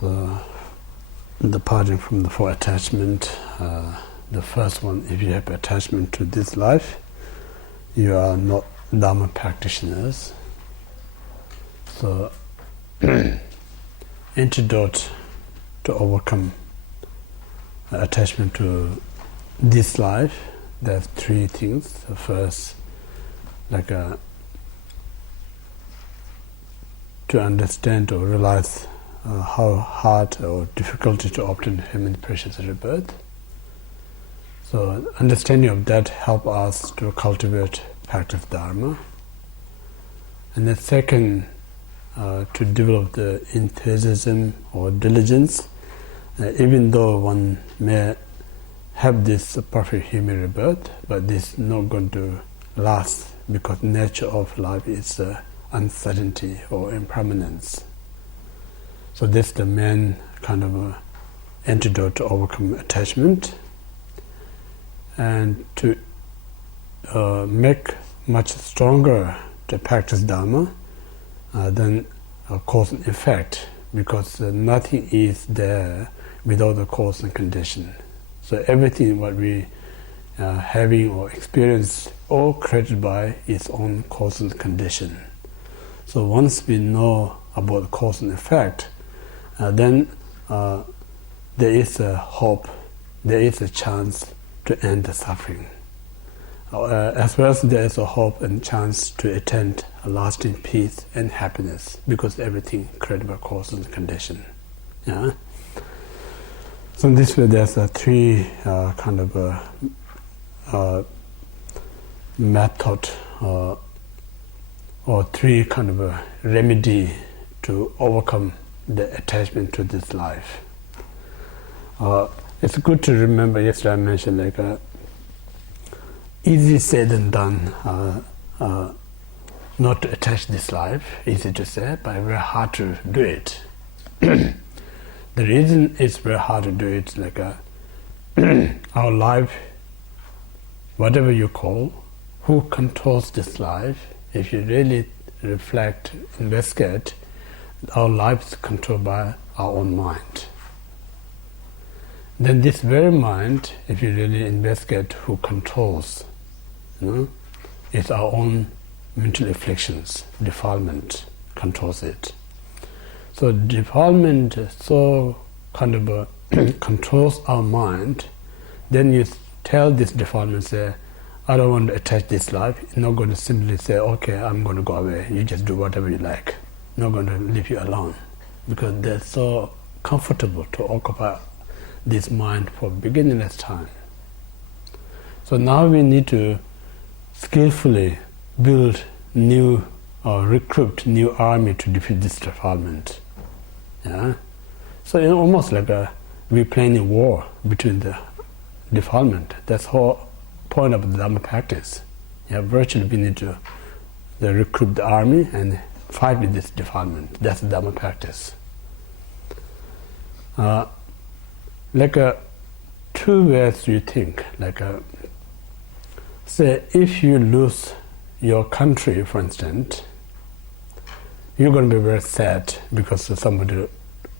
So, departing from the four attachment, the first one, if you have attachment to this life, you are not Dharma practitioners. So, antidote to overcome attachment to this life, there's three things. The first, to understand or realize how hard or difficulty to obtain human precious rebirth. So understanding of that help us to cultivate practice Dharma. And the second, to develop the enthusiasm or diligence, even though one may have this perfect human rebirth, but this is not going to last because nature of life is uncertainty or impermanence. So that's the main kind of antidote to overcome attachment. And to make much stronger the practice Dharma than cause and effect, because nothing is there without the cause and condition. So everything what we having or experience, all created by its own cause and condition. So once we know about the cause and effect, then there is a hope, there is a chance to end the suffering. As well as there is a hope and chance to attain a lasting peace and happiness, because everything created by cause and condition. Yeah. So in this way, there's three kind of method or three kind of a remedy to overcome the attachment to this life. It's good to remember, yesterday I mentioned easy said than done, not to attach this life, easy to say, but very hard to do it. The reason it's very hard to do it, our life, whatever you call, who controls this life? If you really reflect, investigate, our life is controlled by our own mind. Then this very mind, if you really investigate who controls, it's our own mental afflictions, defilement controls it. So defilement so kind of controls our mind, then you tell this defilement, say, I don't want to attach this life. You're not going to simply say, okay, I'm going to go away. You just do whatever you like. Not going to leave you alone. Because they're so comfortable to occupy this mind for beginningless time. So now we need to skillfully build new or recruit new army to defeat this defilement. Yeah? So it's almost like we're playing a war between the defilement. That's the whole point of the Dharma practice. Yeah, virtually we need to recruit the army and fight with this defilement. That's the Dharma practice. Two ways you think. Say if you lose your country, for instance, you're going to be very sad because somebody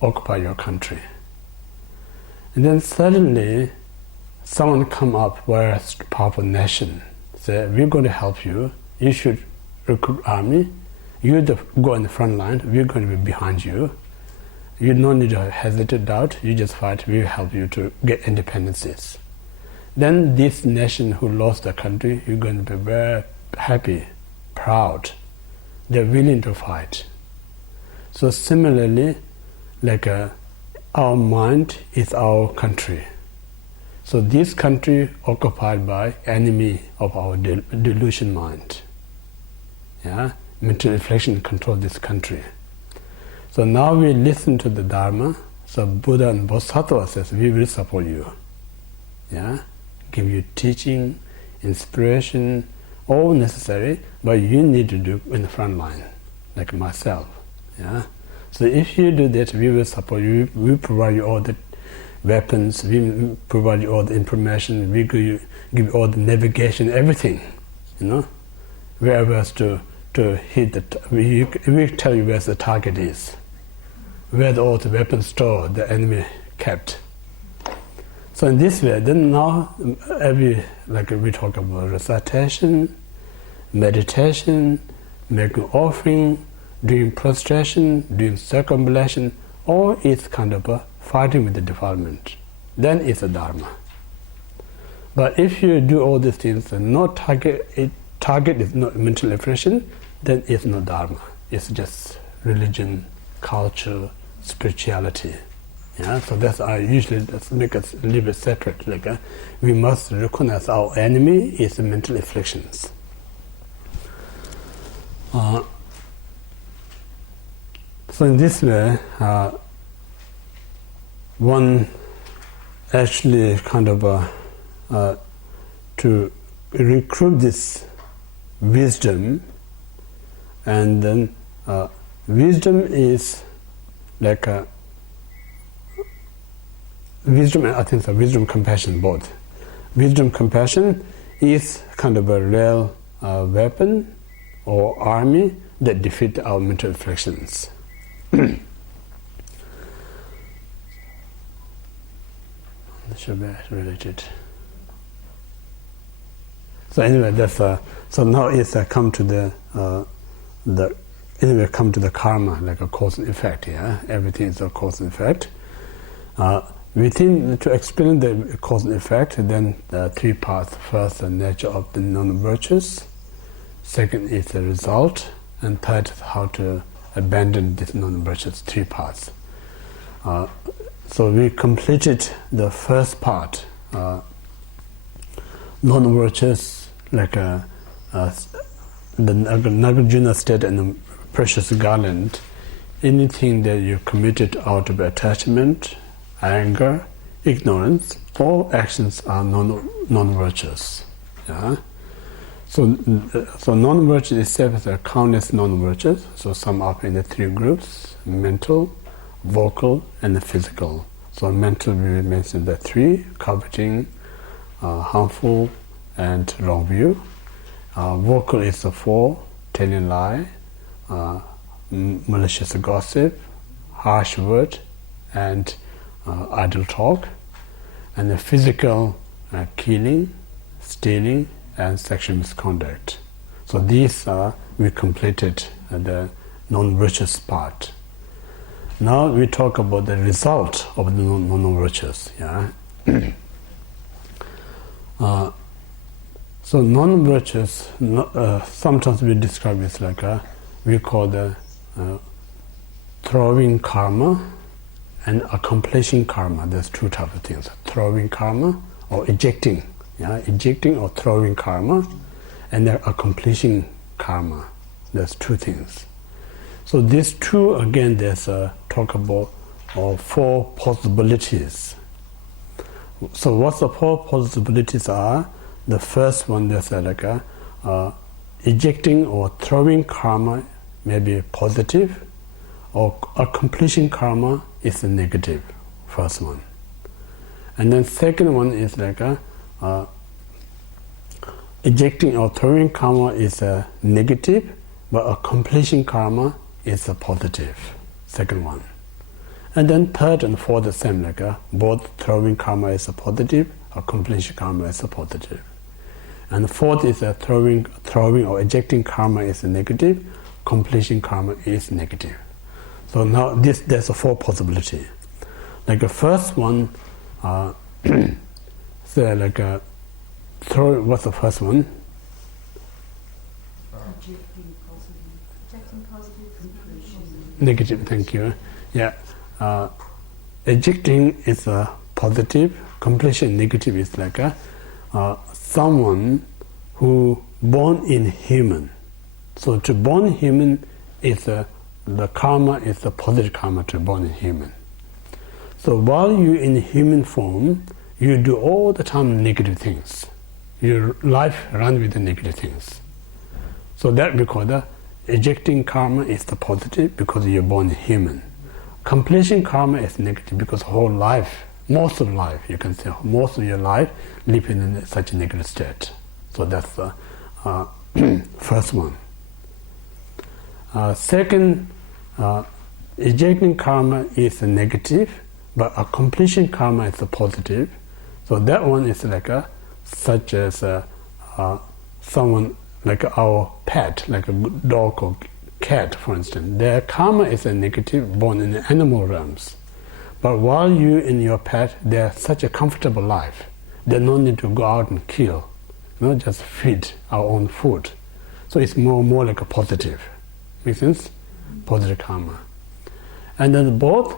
occupy your country. And then suddenly someone come up, very powerful nation, say, we're going to help you, you should recruit army, you go in the front line, we're going to be behind you. You don't need to hesitate, doubt, you just fight, we will help you to get independences. Then this nation who lost their country, you're going to be very happy, proud. They're willing to fight. So similarly, our mind is our country. So this country occupied by enemy of our delusion mind. Yeah? Mental reflection control this country. So now we listen to the Dharma. So Buddha and Bodhisattva says, we will support you. Yeah? Give you teaching, inspiration, all necessary, but you need to do in the front line, like myself. Yeah? So if you do that, we will support you, we will provide you all the weapons, we provide you all the information, we give you all the navigation, everything, wherever else to hit we tell you where the target is. where all the weapons stored the enemy kept. So in this way, then now like we talk about recitation, meditation, making offering, doing prostration, doing circumambulation, all is kind of fighting with the defilement. Then it's a dharma. But if you do all these things and no target is not mental affliction, then it's no dharma. It's just religion, culture, spirituality. Yeah, so that's usually that's make us a little bit separate. Like we must recognize our enemy is the mental afflictions. So in this way, one actually kind of to recruit this wisdom, and then wisdom is like wisdom, I think so, wisdom, compassion, both. Wisdom, compassion is kind of a real weapon or army that defeat our mental afflictions. Should be related. So anyway, that's so now it's come to the come to the karma, like a cause and effect. Yeah, everything is a cause and effect. To explain the cause and effect, then the three parts. First, the nature of the non-virtues. Second is the result, and third is how to abandon these non-virtues. Three parts. So we completed the first part, non-virtues, like the Nagarjuna state and the precious garland. Anything that you committed out of attachment, anger, ignorance, all actions are non-virtuous. Yeah? So non-virtues itself are countless non-virtues. So some up in the three groups: mental, vocal, and the physical. So mental, we mentioned the three: coveting, harmful, and wrong view. Vocal is the four: telling lie, malicious gossip, harsh word, and idle talk. And the physical, killing, stealing, and sexual misconduct. So these we completed the non-virtuous part. Now we talk about the result of the non-virtuous. Yeah. So non-virtuous, sometimes we describe it like we call the throwing karma and accomplishing karma. There's two types of things: throwing karma or ejecting. Yeah, ejecting or throwing karma, and then accomplishing karma. There's two things. So these two, again, there's a talk about four possibilities. So what the four possibilities are? The first one, there's like ejecting or throwing karma may be positive, or accomplishing karma is a negative. First one, and then second one is like ejecting or throwing karma is a negative, but accomplishing karma is a positive. Second one. And then third and fourth the same, like both throwing karma is a positive, accomplishing karma is a positive. And fourth is a throwing or ejecting karma is a negative, accomplishing karma is negative. So now there's a four possibility. Like the first one, so like what's the first one? Ejecting positive, Negative, thank you. Yeah. Ejecting is a positive, completion negative is like someone who born in human. So to born human is the karma is the positive karma to born in human. So while you're in human form, you do all the time negative things. Your life runs with the negative things. So that because the ejecting karma is the positive because you're born human. Completion karma is negative because whole life, most of life, you can say most of your life live in such a negative state. So that's the first one. Second, ejecting karma is a negative, but accomplishing karma is a positive. So that one is like such as someone like our pet, like a dog or cat, for instance. Their karma is a negative, born in the animal realms. But while you and your pet, they have such a comfortable life. There's no need to go out and kill, just feed our own food. So it's more like a positive. Make sense? Positive karma. And then both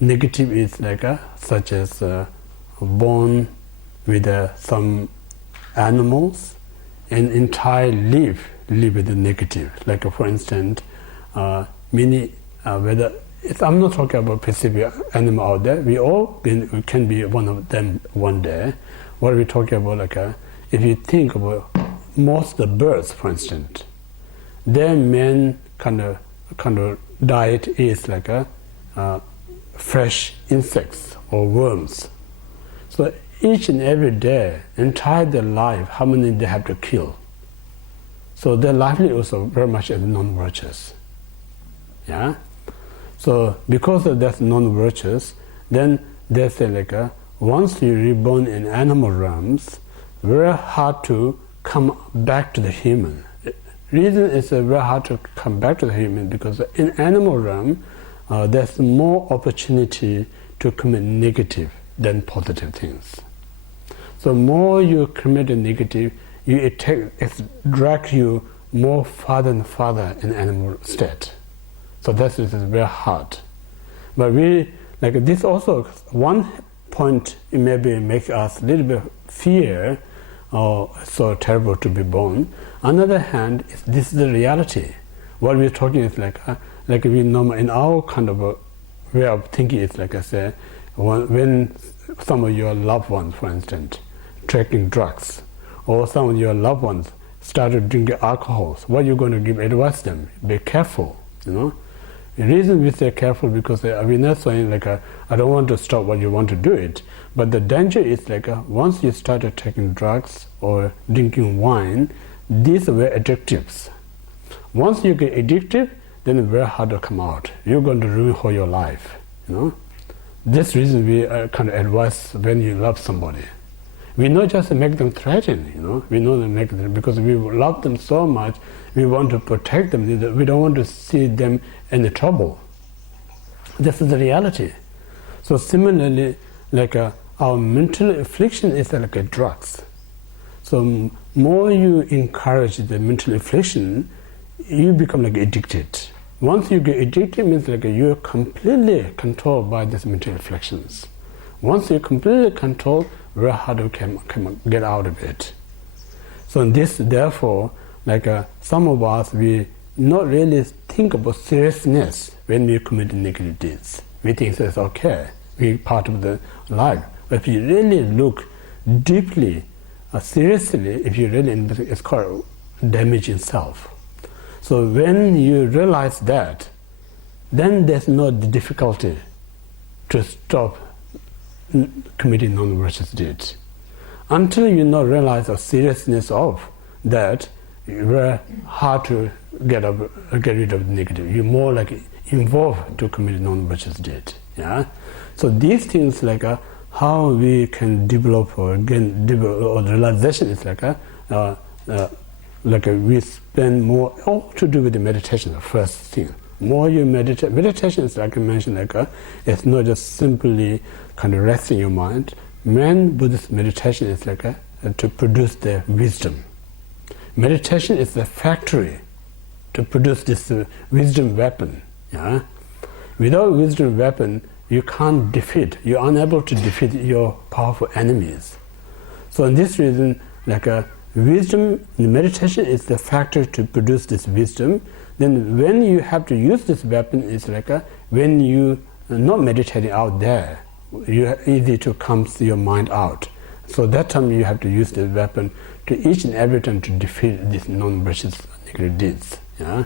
negative is like such as born with some animals, and entire live with the negative. Like for instance, many whether I'm not talking about specific animal out there. We all can be one of them one day. What are we talking about? Like if you think about most of the birds, for instance, their main kind of diet is like fresh insects or worms. So each and every day, entire their life, how many they have to kill. So their livelihood also very much is non-virtuous. Yeah. So because of that non-virtuous, then they say like once you reborn in animal realms, very hard to come back to the human. Reason is very hard to come back to the human because in animal realm, there's more opportunity to commit negative than positive things. So more you commit a negative, it drags you more farther and farther in animal state. So that is very hard. But we, like this also, one point it maybe make us a little bit fear, so terrible to be born. On the other hand, this is the reality. What we're talking is like we normal in our kind of a way of thinking is like I said, when some of your loved ones, for instance, taking drugs, or some of your loved ones started drinking alcohol, what are you going to give advice to them? Be careful, The reason we say careful because we're not saying like I don't want to stop what you want to do it, but the danger is like once you started taking drugs or drinking wine, these are very addictives. Once you get addictive, then it's very hard to come out. You're going to ruin whole your life. This reason we kind of advise when you love somebody. We not just make them threaten, we know them make them because we love them so much. We want to protect them. We don't want to see them in the trouble. This is the reality. So similarly, like our mental affliction is like a drugs. So more you encourage the mental affliction, you become like addicted. Once you get addicted, means like you're completely controlled by these mental afflictions. Once you're completely controlled, very hard to get out of it. So this, therefore, like some of us, we not really think about seriousness when we commit negative deeds. We think it's okay, we're part of the life. But if you really look deeply, seriously, if you really investigate, it's called damaging self. So when you realize that, then there's no difficulty to stop committing non-virtuous deeds. Until you not realize the seriousness of that, it's very hard to get rid of the negative. You're more like involved to commit non-virtuous deed. Yeah. So these things like how we can develop or realization is like we spend more all to do with the meditation. The first thing, more you meditate. Meditation is like I mentioned, it's not just simply kind of resting your mind. Buddhist meditation is like to produce the wisdom. Meditation is the factory to produce this wisdom weapon. Yeah? Without wisdom weapon, you can't defeat. You're unable to defeat your powerful enemies. So, in this reason, wisdom, meditation is the factor to produce this wisdom. Then, when you have to use this weapon, it's when you are not meditating out there, you're easy to come your mind out. So that time you have to use the weapon to each and every time to defeat these non-virtuous negative deeds. Yeah?